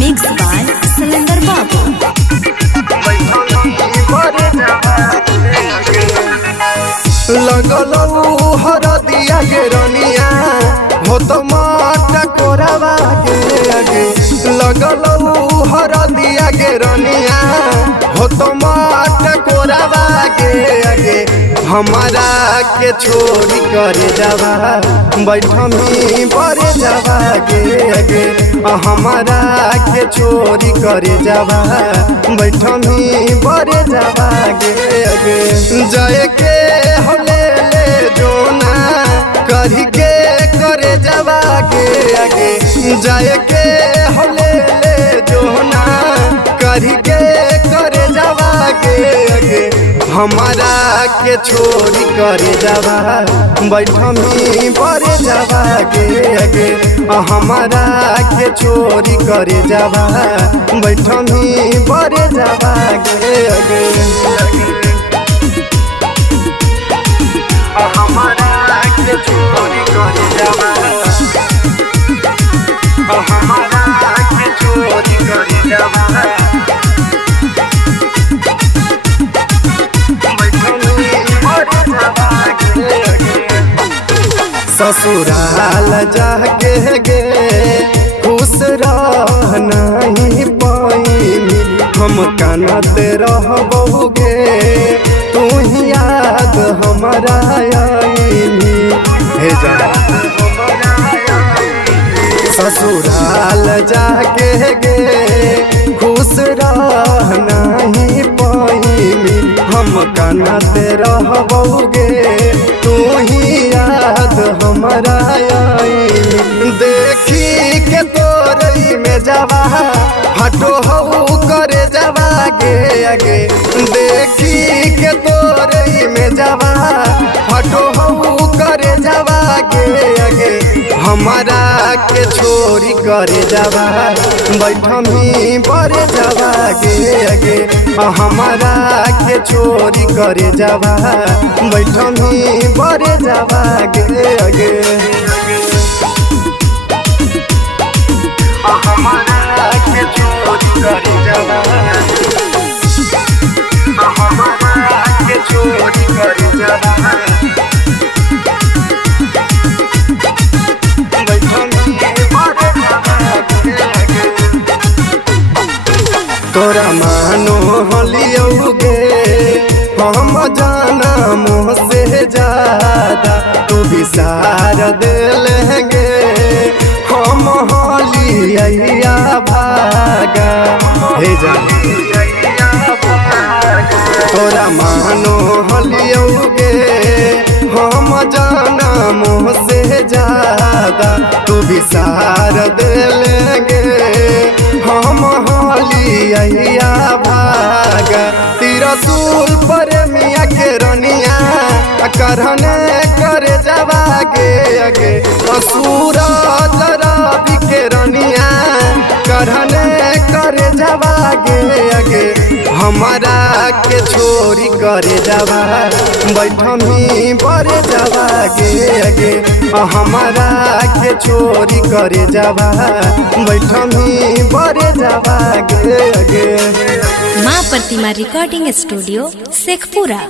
Mix by cylinder बाबू। लगलऊ हरदिया गे रनिया हो तो माटा कोरावा गे लगलऊ हरदिया गे रनिया हो तो माटा कोरावा गे हमारा के छोड़ी करे जावा बैठमी बरे जावा गे हमारा के छोड़ी करे जावा बैठमी बरे जावा गे जाए के होले ले जोना करी के करे जावा गे जाए के होले ले जोना करी के करे जावा गे हमारा के छोड़ी करे जावा बैठमी बरे जावा गे हमारा के छोड़ी करे जावा बैठमी बरे जावा गे हमारा के छोड़ी करे जावा हमारा के छोड़ी करे जावा ससुराल जाके गे खुश रह नहीं पाइनी हम कानत रहबो गे तू ही याद हमारा आईनी हे जा ससुराल जाके गे खुश रह नहीं पाइनी हम कानत रहबो गे तू ही याद हमारा आईनी देखी के तोरई में जावा हटो हो करे जावा गे देखी के तोरई में जावा हटो हो करे जावा गे हमारा के छोड़ी करे जावा बैठमी बरे जावा गे हमारा के छोड़ी करे जावा बैठमी बरे जावा गे हमारा के छोड़ी करे जावा हमारा के छोड़ी करे जावा तोरा मानो हलियोगे हम जाना मुँह से ज्यादा तू विसार दे लेंगे हम हलिया भागा हे जा तोरा मानो हलियोगे हम जाना मुँह से ज्यादा तू विसार दे लेंगे हम हलिया भागा तिरसुल पर मिया के रनिया करने करे जावा गे सूरज रवि के रनिया करने करे जावा गे हमारा के छोड़ी करे जावा बैठमी बरे जावा गे हमारा के छोड़ी करे जावा बैठमी बरे जावा गे माँ प्रतिमा रिकॉर्डिंग स्टूडियो शेखपुरा।